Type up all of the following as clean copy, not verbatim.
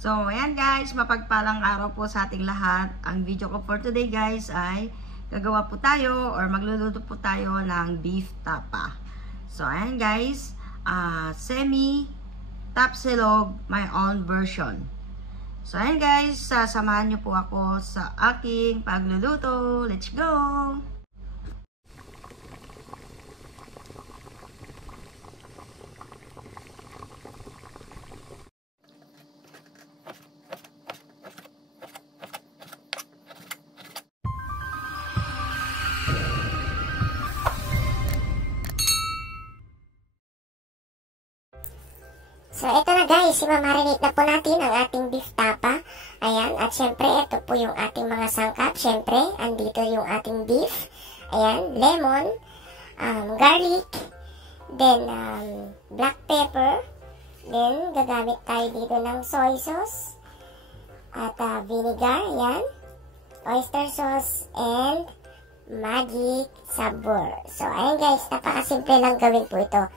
So, ayan guys, mapagpalang araw po sa ating lahat. Ang video ko for today guys ay gagawa po tayo or magluluto po tayo ng beef tapa. So, ayan guys, semi tapsilog, my own version. So, ayan guys, sasamahan nyo po ako sa aking pagluluto. Let's go! So, ito na guys, imamarinate na po natin ang ating beef tapa. Ayan, at syempre, ito po yung ating mga sangkap. Syempre, andito yung ating beef. Ayan, lemon, garlic, then black pepper. Then, gagamit tayo dito ng soy sauce at vinegar, ayan, oyster sauce, and magic sabor. So, ayan guys, napakasimple lang gawin po ito.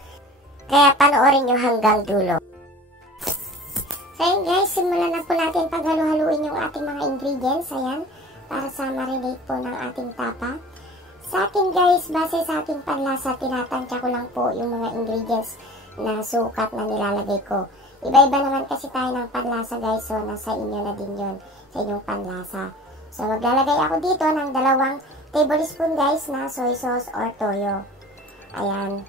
Kaya panoorin nyo hanggang dulo. So ayan guys, simulan na po natin paghalu-haluin yung ating mga ingredients. Ayan, para sa marinate po ng ating tapa. Sa akin guys, base sa ating panlasa, tinatansya ko lang po yung mga ingredients na sukat na nilalagay ko. Iba-iba naman kasi tayo ng panlasa guys, so nasa inyo na din yun, sa inyong panlasa. So maglalagay ako dito ng 2 tablespoon guys na soy sauce or toyo. Ayan,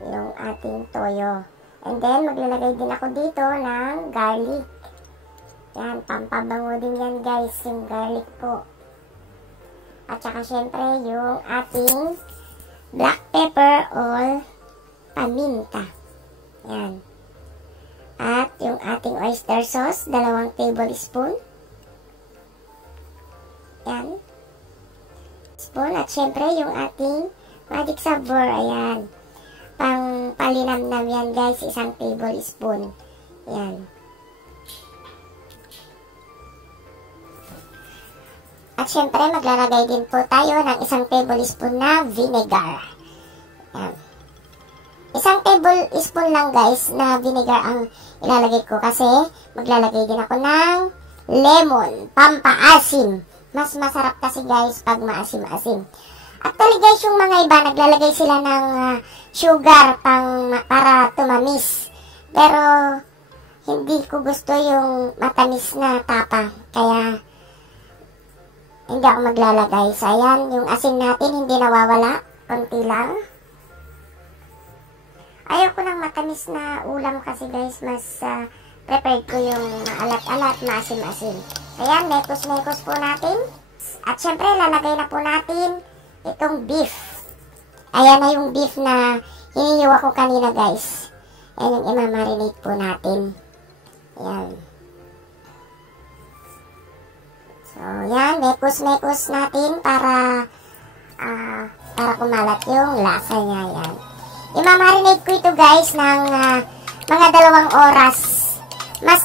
yung ating toyo. And then, maglalagay din ako dito ng garlic. Yan, pampabango din yan guys, yung garlic po. At saka syempre, yung ating black pepper or paminta. Yan. At yung ating oyster sauce, 2 tablespoon. Yan. Spoon. At syempre, yung ating magic sabor. Ayan. Pang palinamnam yan guys, 1 tablespoon. Yan. At syempre maglalagay din po tayo ng 1 tablespoon na vinegar. Yan. 1 tablespoon lang guys na vinegar ang ilalagay ko kasi maglalagay din ako ng lemon, pampaasim. Mas masarap kasi guys pag maasim-asim. Actually guys, yung mga iba naglalagay sila ng sugar para tumamis. Pero hindi ko gusto yung matamis na tapa. Kaya hindi ako maglalagay. So ayan, yung asin natin hindi nawawala. Konti lang. Ayoko ng matamis na ulam kasi guys, mas prepared ko yung maalat-alat, maasim-asim. Ayan, mekos-mekos po natin. At syempre lalagay na po natin itong beef. Ayan na yung beef na hinihiwa ko kanina guys. Ayan yung imamarinate po natin. Ayan. So, yan. Mekos-mekos natin para kumalat yung lasa niya. Ayan. Imamarinate ko ito guys ng mga 2 oras. Mas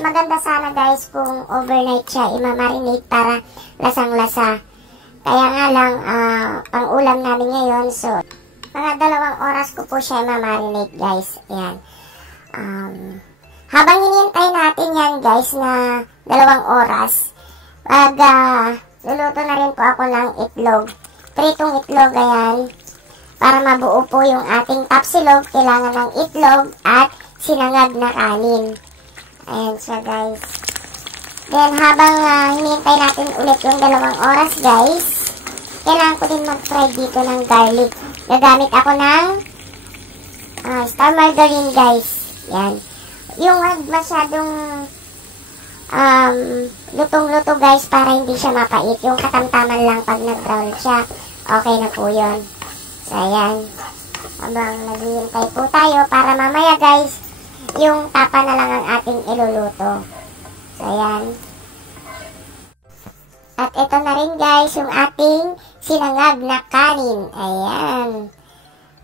maganda sana guys kung overnight siya imamarinate para lasang-lasa. Kaya nga lang, pang ulam namin ngayon, so, mga 2 oras ko po siya ma-marinate, guys. Ayan. Habang hinihintay natin yan, guys, na 2 oras, luluto na rin po ako ng itlog. Pritong itlog, ayan. Para mabuo po yung ating tapsilog, kailangan ng itlog at sinangag na kanin. Ayan siya, guys. Then, habang hinihintay natin ulit yung 2 oras, guys, kailangan ko din mag-fry dito ng garlic. Gagamit ako ng star margarine, guys. Yan. Yung masyadong lutong-luto, guys, para hindi siya mapait. Yung katamtaman lang pag nag-brown siya. Okay na po yun. So, ayan. Habang naghihintay po tayo para mamaya, guys, yung tapa na lang ang ating iluluto. So, ayan. At ito na rin guys, yung ating sinangag na kanin. Ayan.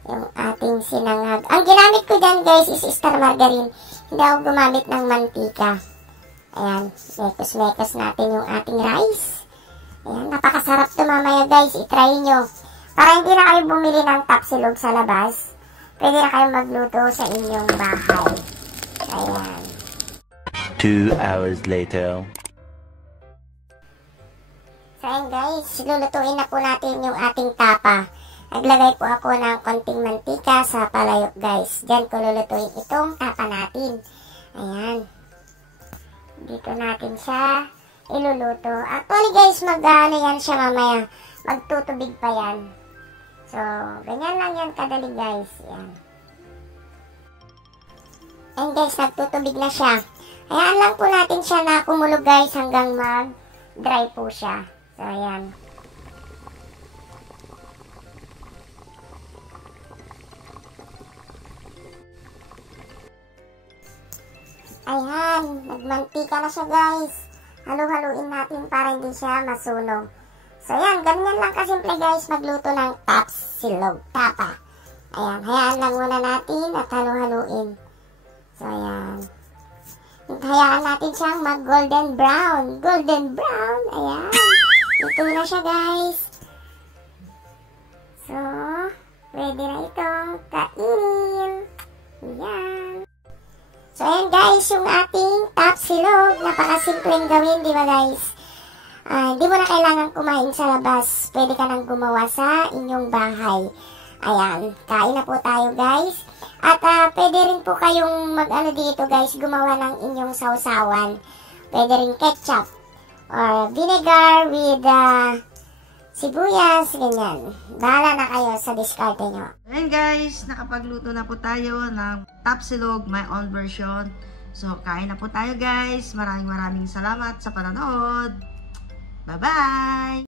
Yung ating sinangag. Ang ginamit ko dyan guys is star margarine. Hindi ako gumamit ng mantika. Ayan. Mekos-mekos natin yung ating rice. Ayan. Napakasarap ito mamaya guys. I-try nyo. Para hindi na kayo bumili ng tapsilog sa labas. Pwede na kayo magluto sa inyong bahay. Ayan. 2 hours later. So ayan guys, lulutuin na po natin yung ating tapa. Naglagay po ako ng konting mantika sa palayok guys. Diyan ko lulutuin itong tapa natin. Ayan. Dito natin siya iluluto. Actually guys, mag-ano yan siya mamaya. Magtutubig pa yan. So, ganyan lang yan kadali guys. Ayan. And guys, nagtutubig na siya. Hayaan lang po natin siya na kumulog guys hanggang mag-dry po siya. So, ayan. Ayan, nagmantika na siya guys. Halu-haluin natin para hindi siya masunog. So, ayan, ganyan lang kasimple guys magluto ng tapsilog, tapa. Ayan, hayaan lang muna natin at halu-haluin. So, ayan. Hayaan natin siyang mag-golden brown. Golden brown, ayan. Ito na siya guys. So, pwede na itong kainin. Ayan. So, ayan guys, yung ating tapsilog. Napakasimpleng gawin, di ba guys? Hindi mo na kailangan kumain sa labas. Pwede ka nang gumawa sa inyong bahay. Ayan, kain na po tayo guys. At pwede rin po kayong mag-ano dito guys, gumawa ng inyong sausawan. Pwede rin ketchup or vinegar with sibuyas, ganyan. Bahala na kayo sa diskarte nyo. Ayan guys, nakapagluto na po tayo ng tapsilog, my own version. So, kain na po tayo guys. Maraming salamat sa panonood. Bye-bye!